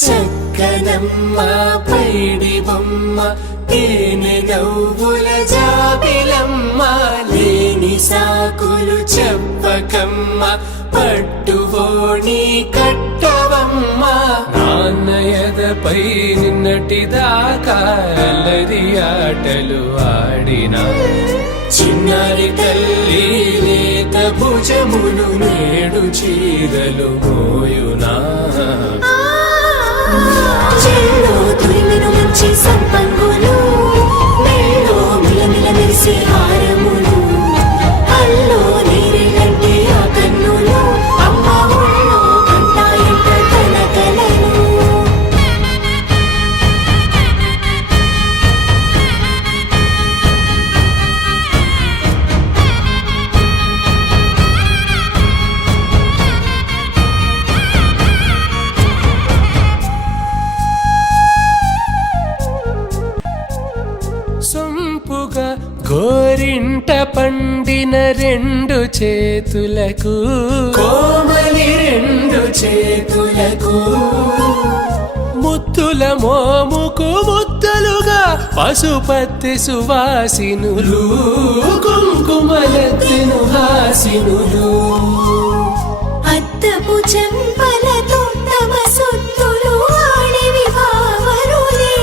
చక్కనమ్మ పైడి బొమ్మ తేనె నవ్వుల జాబిలమ్మ లేని సాకులు చెప్పకమ్మ పట్టువోణి కట్టవమ్మ నాన్నయదపై నిన్నటిదాకా అల్లరి ఆటలు ఆడినా చిన్నారి తల్లి లేత భుజములు నేడు చీరలు మోయునా చెల్లో తురిమిను మంచి సంపంగులు మేలో మిలమిల మెరిసే హారములు అల్లో నీరేలంటే ఆ కన్నులు అమ్మ ఒళ్ళో కంటాయంట తన కలను సొంపుగా గోరింట పండిన రెండు చేతులకు కోమలి రెండు చేతులకు ముత్తుల మోముకు ముద్దలుగా పసుపత్తి సువాసినులు కుంకుమలెత్తిను హాసినులు అద్దపు చెంపలతో తమ సొత్తులు ఆడివి భావరులే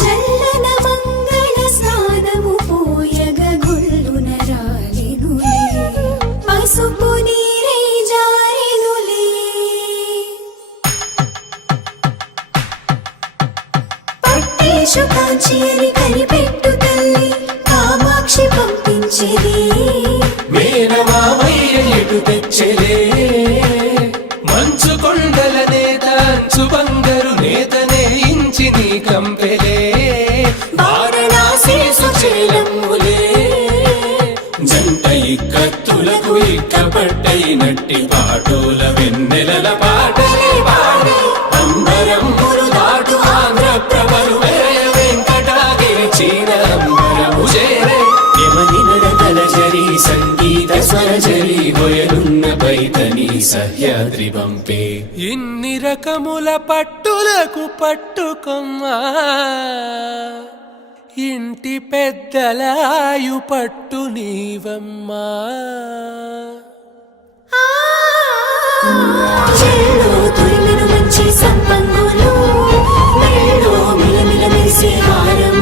జల్లన మంగళ స్నానము పోయగ గుళ్ళున రాలినులే పసుపు నీరై జారినులే పట్టేషు కాంచి అని కనిపెట్టు తల్లి కామాక్షి పంపించేది మేనమామయ్య ఎటు తెచ్చలే మంచు కొండల నేత అంచు బంగారు నేతనే ఇంచి నీ కంపెలే వారణాసి సుచేలమ్ములే జంట ఇక్కత్తులకు ఇక్కపట్టయినట్టి పాటోల వెన్నెలల పాటలే పాడే అంబరమ్ములు దాటు ఆంధ్ర ప్రభలు వేయ వెంకటాగిరి చీర అంబరము చేరే యమని నడకల జరి సంగీత స్వర జరి గొయలున్న పైతని సహ్యాద్రి పంపే ఇన్ని రకముల పట్టులకు పట్టుకొమ్మా ఇంటి పెద్దలాయు పట్టు నీవమ్మా చెల్లో తురిమిను మంచి సంపంగులు మేలో మిలమిల మెరిసే హారం